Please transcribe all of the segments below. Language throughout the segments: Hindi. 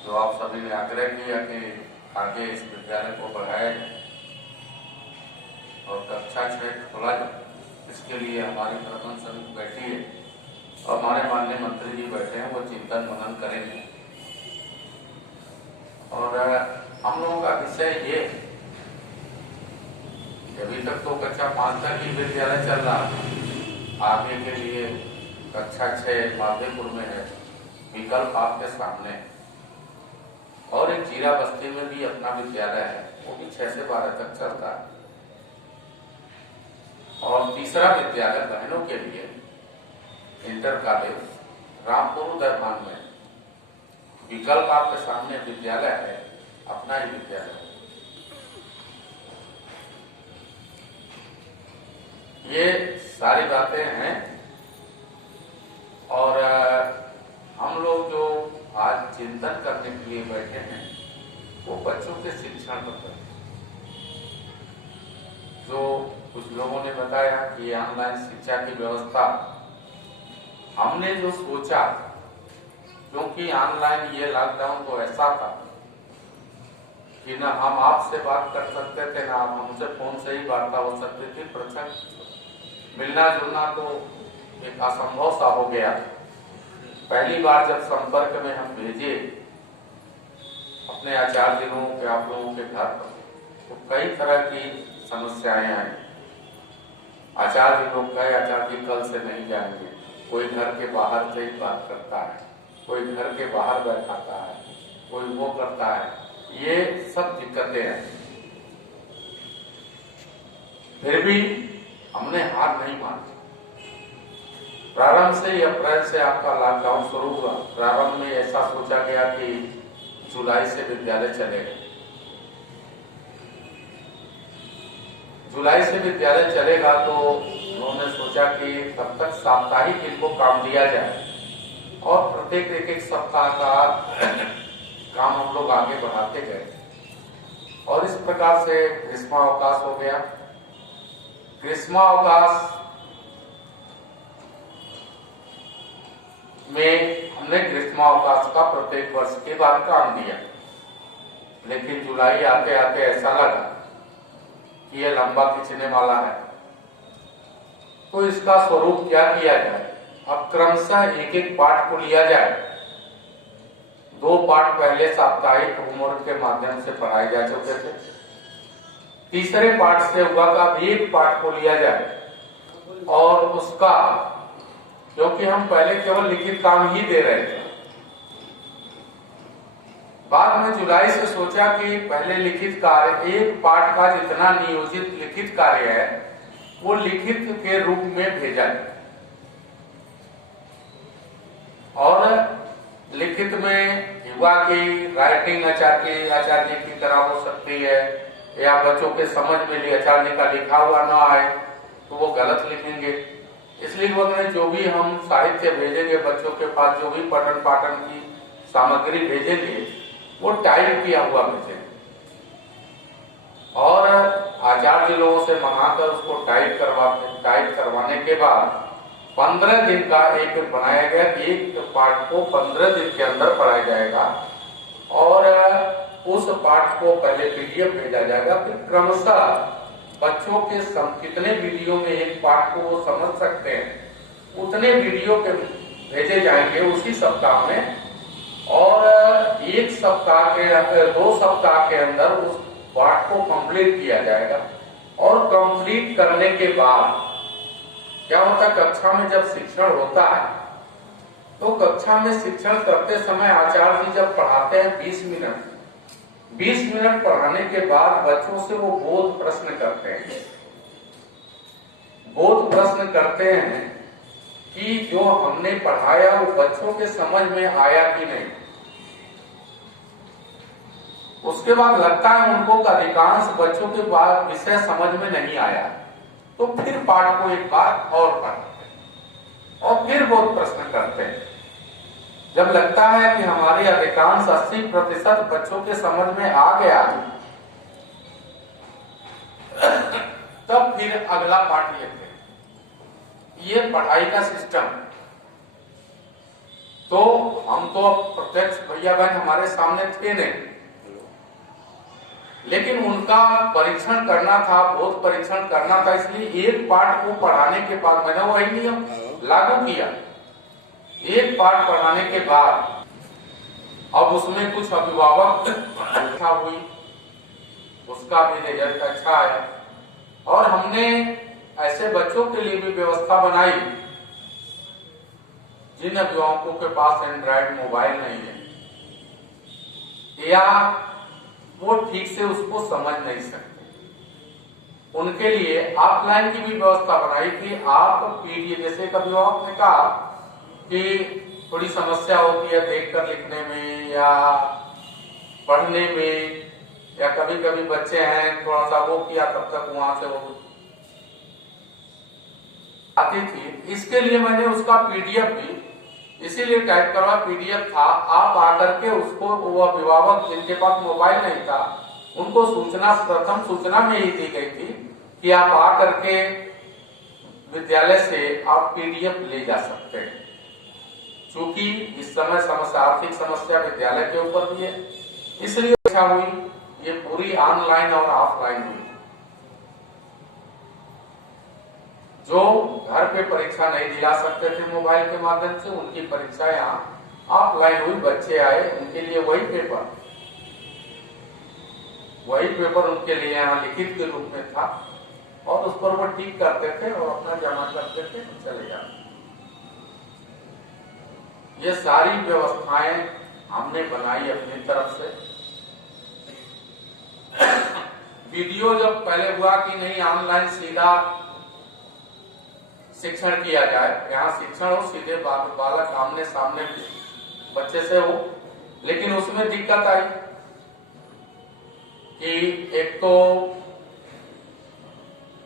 जो आप सभी ने आग्रह किया कि आगे इस विद्यालय को बढ़ाया जाए और कक्षा 6 खोला जाए, इसके लिए हमारी प्रबंध समिति बैठी है और हमारे माननीय मंत्री जी बैठे हैं, वो चिंतन मनन करेंगे। और हम लोगों का विषय ये, अभी तक तो कक्षा 5 तक ही विद्यालय चल रहा है, आगे के लिए कक्षा 6 माधेपुर में है, विकल्प आपके सामने है। और एक जीरा बस्ती में भी अपना विद्यालय है, वो भी 6 से 12 तक चलता है। और तीसरा विद्यालय बहनों के लिए इंटर कॉलेज रामपुर दरबान में, विकल्प आपके सामने विद्यालय है, अपना ही विद्यालय। ये सारी बातें हैं और हम लोग जो आज चिंतन करने के लिए बैठे हैं वो बच्चों के शिक्षण पर। जो कुछ लोगों ने बताया कि ये ऑनलाइन शिक्षा की व्यवस्था, हमने जो सोचा, क्योंकि ऑनलाइन ये लॉकडाउन तो ऐसा था कि ना हम आपसे बात कर सकते थे, ना आप हमसे फोन से ही वार्ता हो सकती थी, प्रत्यक्ष मिलना जुलना तो एक असंभव सा हो गया। पहली बार जब संपर्क में हम भेजे अपने आचार्य लोगों के, आप लोगों के घर पर, तो कई तरह की समस्याएं आई। आचार्य लोग कहे आचार्य कल से नहीं जाएंगे, कोई घर के बाहर से ही बात करता है, कोई घर के बाहर बैठाता है, कोई वो करता है, ये सब दिक्कतें हैं। फिर भी हमने हार नहीं मानी। प्रारंभ से ही अप्रैल से आपका लॉकडाउन शुरू हुआ। प्रारंभ में ऐसा सोचा गया कि जुलाई से विद्यालय चलेगा, जुलाई से विद्यालय चलेगा, तो उन्होंने सोचा कि तब तक साप्ताहिक इनको काम दिया जाए और प्रत्येक एक सप्ताह का काम हम लोग आगे बढ़ाते गए। और इस प्रकार से ग्रीष्मावकाश हो गया। ग्रीष्मावकाश में हमने ग्रीष्मावकाश का प्रत्येक वर्ष के बाद काम दिया, लेकिन जुलाई आते आते ऐसा लगा कि ये लंबा खिंचने वाला है। तो इसका स्वरूप क्या किया जाए? अब क्रमशः एक एक पाठ को लिया जाए। 2 पाठ पहले साप्ताहिक होमवर्क के माध्यम से पढ़ाए जा चुके थे। तीसरे पाठ से हुआ का भी एक पाठ को लिया जाए और उसका, क्योंकि हम पहले केवल लिखित काम ही दे रहे थे, बाद में जुलाई से सोचा कि पहले लिखित कार्य, एक पाठ का जितना नियोजित लिखित कार्य है वो लिखित के रूप में भेजा जाए। और लिखित में युवा की राइटिंग आचार्य की तरह हो सकती है, या बच्चों के समझ में लिए आचार्य का लिखा हुआ ना आए तो वो गलत लिखेंगे। इसलिए वगैरह जो भी हम साहित्य भेजेंगे बच्चों के पास, जो भी पठन पाठन की सामग्री भेजेंगे वो टाइप किया हुआ भेजेंगे और आचार्य लोगों से मंगाकर उसको टाइप करवाने के बाद 15 दिन का एक बनाया गया कि एक पाठ को 15 दिन के अंदर पढ़ाया जाएगा और उस पाठ को पहले पीडीएफ भेजा जाएगा। फिर क्रमशः बच्चों के कितने वीडियो में एक पाठ को वो समझ सकते हैं उतने वीडियो के भेजे जाएंगे उसी सप्ताह में, और 1 सप्ताह के 2 सप्ताह के अंदर उस पाठ को कंप्लीट किया जाएगा। और कंप्लीट करने के बाद क्या होता है, कक्षा में जब शिक्षण होता है तो कक्षा में शिक्षण करते समय आचार्य जी जब पढ़ाते हैं 20 मिनट पढ़ाने के बाद बच्चों से वो बोध प्रश्न करते हैं। बोध प्रश्न करते हैं कि जो हमने पढ़ाया वो बच्चों के समझ में आया कि नहीं। उसके बाद लगता है उनको अधिकांश बच्चों के बाद विषय समझ में नहीं आया, तो फिर पाठ को एक बार और पढ़ते हैं और फिर बोध प्रश्न करते हैं। जब लगता है कि हमारे अधिकांश 80% बच्चों के समझ में आ गया, तब फिर अगला पाठ लेते हैं। ये पढ़ाई का सिस्टम। तो हम तो प्रत्यक्ष भैया बहन हमारे सामने थे नहीं, लेकिन उनका परीक्षण करना था, बोध परीक्षण करना था, इसलिए एक पाठ को पढ़ाने के बाद मैंने वही नियम लागू किया। एक पाठ पढ़ाने के बाद अब उसमें कुछ अभिभावक अच्छा हुई, उसका भी रिजल्ट अच्छा आया, और हमने ऐसे बच्चों के लिए भी व्यवस्था बनाई जिन अभिभावकों के पास एंड्रॉइड मोबाइल नहीं है या वो ठीक से उसको समझ नहीं सकते, उनके लिए ऑफलाइन की भी व्यवस्था बनाई कि आप पीडीएफ, जैसे एक अभिभावक ने कहा कि थोड़ी समस्या होती है देखकर लिखने में या पढ़ने में, या कभी कभी बच्चे हैं थोड़ा सा वो किया, तब तक वहां से वो आती थी। इसके लिए मैंने उसका पीडीएफ भी इसीलिए टाइप करवा, पीडीएफ था, आप आकर के उसको, वो अभिभावक जिनके पास मोबाइल नहीं था उनको सूचना, प्रथम सूचना में ही दी गई थी कि आप आकर के विद्यालय से आप पीडीएफ ले जा सकते हैं। चूंकि इस समय समस्या, आर्थिक समस्या विद्यालय के ऊपर भी है, इसलिए अच्छा हुई ये पूरी ऑनलाइन और ऑफलाइन हुई। जो घर पे परीक्षा नहीं दिला सकते थे मोबाइल के माध्यम से, उनकी परीक्षा यहाँ ऑफलाइन हुई, बच्चे आए, उनके लिए वही पेपर उनके लिए यहाँ लिखित के रूप में था, और उस पर वो टिक करते थे और अपना जमा करते थे, चले जाते। ये सारी व्यवस्थाएं हमने बनाई अपनी तरफ से। वीडियो जब पहले हुआ कि नहीं ऑनलाइन सीधा शिक्षण किया जाए, यहाँ शिक्षण हो सीधे बालक आमने सामने बच्चे से हो, लेकिन उसमें दिक्कत आई कि एक तो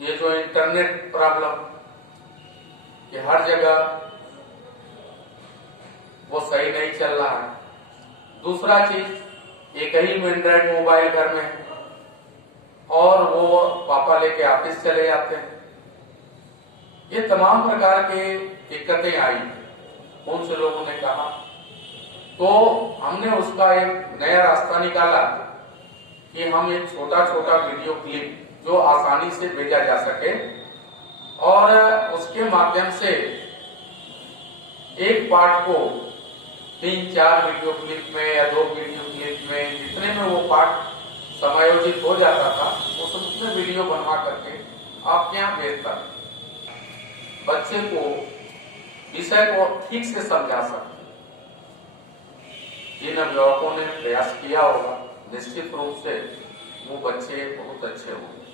ये जो इंटरनेट प्रॉब्लम, ये हर जगह वो सही नहीं चल रहा है। दूसरा चीज, एक ही एंड्रॉइड मोबाइल घर में है और वो पापा लेके ऑफिस चले जाते हैं। ये तमाम प्रकार के दिक्कतें आई, उन से लोगों ने कहा, तो हमने उसका एक नया रास्ता निकाला कि हम एक छोटा छोटा वीडियो क्लिप जो आसानी से भेजा जा सके, और उसके माध्यम से एक पाठ को 3-4 वीडियो क्लिप में या 2 वीडियो क्लिप में, जितने में वो पाठ समायोजित हो जाता था, उसमें वीडियो बनवा करके आपके यहाँ भेजता, बच्चे को विषय को ठीक से समझा सकते। जिन अभिभावकों ने प्रयास किया होगा, निश्चित रूप से वो बच्चे बहुत अच्छे होंगे।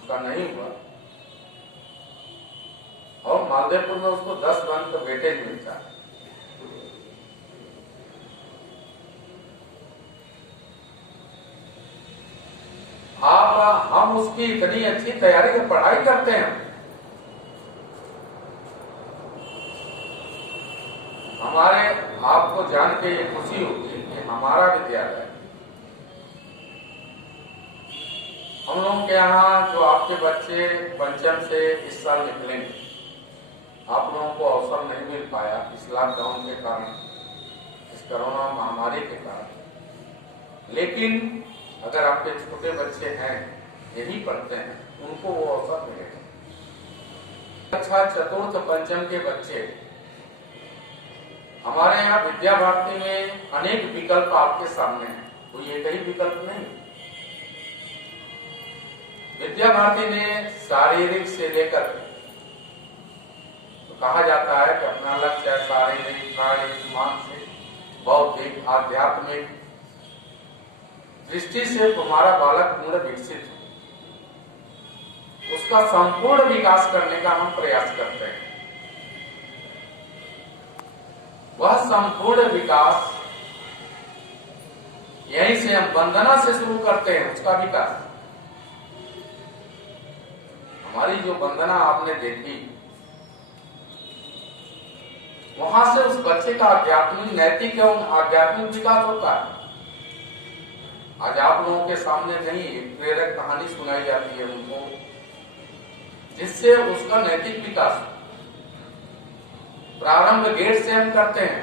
उसका नहीं हुआ, और मालदेवपुर में उसको 10 अंक वेटेज मिलता है। हम उसकी इतनी अच्छी तैयारी की पढ़ाई करते हैं, हमारे आपको जान के ये खुशी होगी कि हमारा विद्यालय, हम लोग के यहाँ जो आपके बच्चे पंचम से इस साल निकलेंगे, आप लोगों को अवसर नहीं मिल पाया इस लॉकडाउन के कारण, इस कोरोना महामारी के कारण, लेकिन अगर आपके छोटे बच्चे हैं, यही पढ़ते हैं, उनको वो अवसर मिलेगा। अच्छा, चतुर्थ पंचम के बच्चे, हमारे यहाँ विद्या भारती में अनेक विकल्प आपके सामने हैं, कोई एक ही विकल्प नहीं। विद्या भारती ने शारीरिक से लेकर, तो कहा जाता है कि अपना लक्ष्य है शारीरिक, प्राणिक, मानसिक, बौद्धिक, आध्यात्मिक दृष्टि से तुम्हारा बालक पूर्ण विकसित हो, उसका संपूर्ण विकास करने का हम प्रयास करते हैं। वह संपूर्ण विकास यहीं से हम वंदना से शुरू करते हैं, उसका विकास। हमारी जो वंदना आपने देखी, वहां से उस बच्चे का आध्यात्मिक, नैतिक एवं आध्यात्मिक विकास होता है। आज आप लोगों के सामने नहीं एक प्रेरक कहानी सुनाई जाती है उनको, जिससे उसका नैतिक विकास हो। प्रारंभ गेट से हम करते हैं।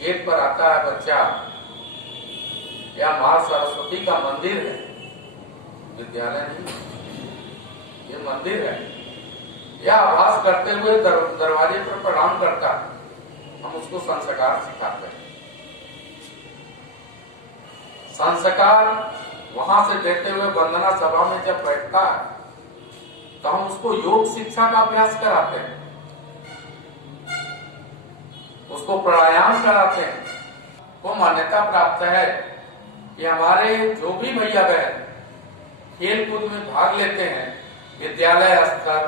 गेट पर आता है बच्चा, या मां सरस्वती का मंदिर है, विद्यालय नहीं, ये मंदिर है, या आवास करते हुए दरवाजे पर प्रणाम करता है, हम उसको संस्कार सिखाते हैं। संस्कार वहां से देते हुए वंदना सभा में जब बैठता है तो हम उसको योग शिक्षा का अभ्यास कराते हैं, उसको प्राणायाम कराते हैं। वो मान्यता प्राप्त है कि हमारे जो भी भैया बहन खेल कूद में भाग लेते हैं, विद्यालय स्तर,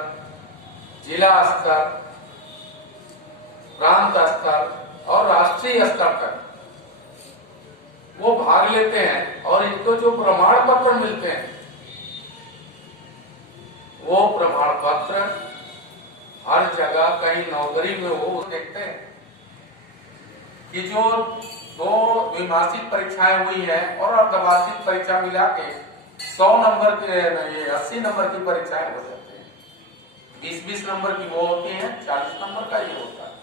जिला स्तर, प्रांत स्तर और राष्ट्रीय स्तर तक वो भाग लेते हैं और इनको जो प्रमाण पत्र मिलते हैं, वो प्रमाण पत्र हर जगह कहीं नौकरी में वो देखते हैं कि जो 2 द्विमासिक परीक्षाएं हुई है और अर्धवार्षिक परीक्षा मिला के 100 नंबर के 80 नंबर की परीक्षाएं हो जाती हैं, 20-20 नंबर की वो होती हैं, 40 नंबर का ये होता है।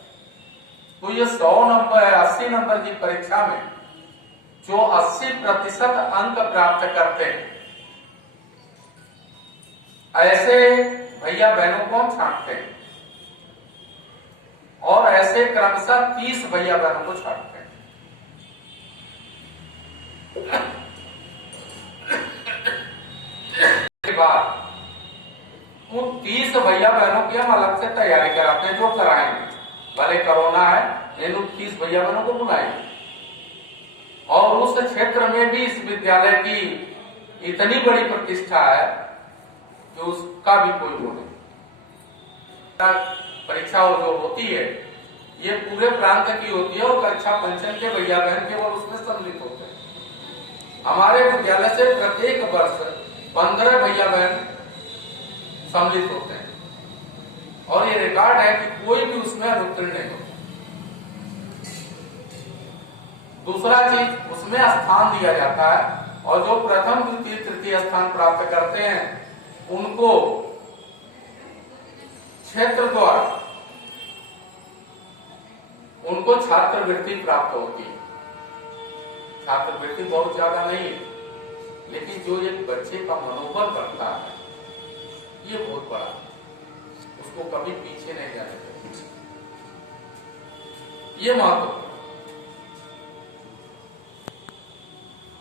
तो ये 100 नंबर 80 नंबर की परीक्षा में जो 80% अंक प्राप्त करते हैं, ऐसे भैया बहनों को हम छांटते हैं और ऐसे क्रमशः 30 भैया बहनों को छांटते हैं। के बाद उन 30 भैया बहनों की हम अलग से तैयारी कराते हैं, जो कराएंगे, भले कोरोना है लेकिन 30 भैया बहनों को बुलाएंगे और उस क्षेत्र में भी इस विद्यालय की इतनी बड़ी प्रतिष्ठा है कि उसका भी कोई वो नहीं। परीक्षा जो होती है ये पूरे प्रांत की होती है और कक्षा पंचम के भैया बहन केवल उसमें सम्मिलित होते हैं। हमारे विद्यालय से प्रत्येक वर्ष 15 भैया बहन सम्मिलित होते हैं और ये रिकॉर्ड है कि कोई भी उसमें अनुत्तीर्ण नहीं होता। दूसरा चीज, उसमें स्थान दिया जाता है और जो प्रथम द्वितीय तृतीय स्थान प्राप्त करते हैं उनको क्षेत्र द्वारा उनको छात्रवृत्ति प्राप्त होती है। छात्रवृत्ति बहुत ज्यादा नहीं है, लेकिन जो एक बच्चे का मनोबल करता है ये बहुत बड़ा, उसको कभी पीछे नहीं जाने देते, ये महत्व।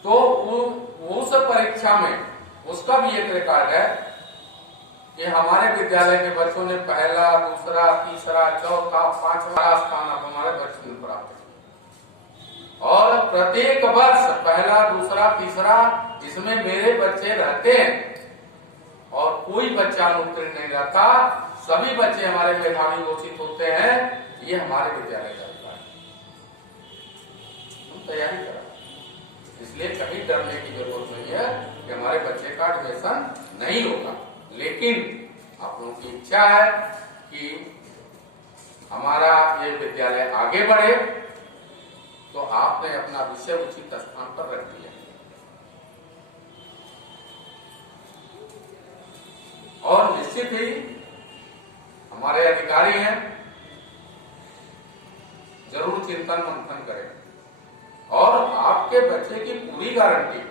तो उस परीक्षा में उसका भी एक रिकॉर्ड है कि हमारे विद्यालय के बच्चों ने पहला, दूसरा, तीसरा, चौथा, 5वां स्थान अब हमारे बच्चों ने प्राप्त किया और प्रत्येक वर्ष पहला, दूसरा, तीसरा इसमें मेरे बच्चे रहते हैं और कोई बच्चा अनुत्तीर्ण नहीं रहता। सभी बच्चे हमारे मेधावी घोषित होते हैं। ये हमारे विद्यालय का है, हम तैयारी करा, इसलिए कहीं डरने की जरूरत नहीं है कि हमारे बच्चे का एडमिशन नहीं होगा। लेकिन आप लोगों की इच्छा है कि हमारा ये विद्यालय आगे बढ़े, तो आपने अपना विषय उचित स्थान पर रख दिया और निश्चित ही हमारे अधिकारी हैं, जरूर चिंतन मंथन करें और आपके बच्चे की पूरी गारंटी,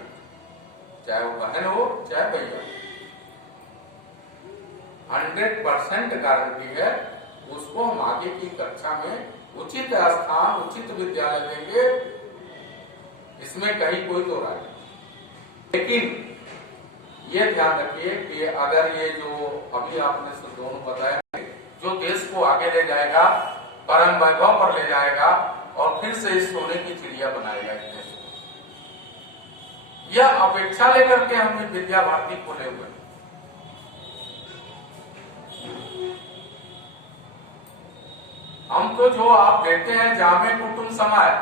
चाहे वो बहन हो चाहे भैया, 100% गारंटी है, उसको हम आगे की कक्षा में उचित स्थान, उचित विद्यालय देंगे, इसमें कहीं कोई दो राय नहीं। लेकिन ये ध्यान रखिए कि अगर ये जो अभी आपने दोनों बताया, जो देश को आगे ले जाएगा, परम वैभव पर ले जाएगा और फिर से इस सोने की चिड़िया बनाएगा इस देश को, यह अपेक्षा लेकर के हमने विद्या भारती खोले हुए। हम तो जो आप देते हैं जामे कुटुंब समाज,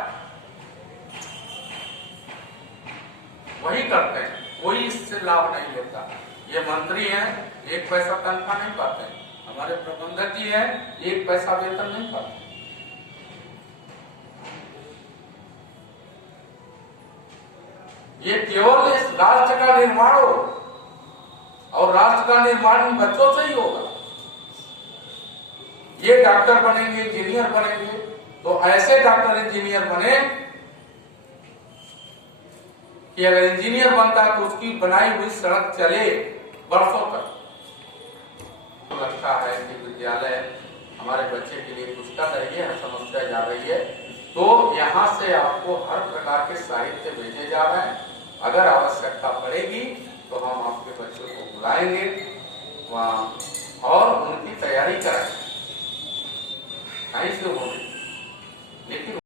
वही करते हैं, कोई इससे लाभ नहीं लेता। ये मंत्री हैं, 1 पैसा तनख्वाह नहीं पाते हैं, हमारे प्रबंधक जी हैं, 1 पैसा वेतन नहीं पाते। ये केवल इस राष्ट्र का निर्माण हो और राष्ट्र का निर्माण इन बच्चों से ही होगा। ये डॉक्टर बनेंगे, इंजीनियर बनेंगे, तो ऐसे डॉक्टर इंजीनियर बने कि अगर इंजीनियर बनता है तो उसकी बनाई हुई सड़क चले बरसों तक। तो लगता है कि विद्यालय हमारे बच्चे के लिए कुछ कर रही है, समस्या जा रही है, तो यहाँ से आपको हर प्रकार के साहित्य भेजे जा रहे हैं। अगर आवश्यकता पड़ेगी तो हम आपके बच्चों को बुलाएंगे वहाँ और उनकी तैयारी कराएंगे। नहीं से होगी, लेकिन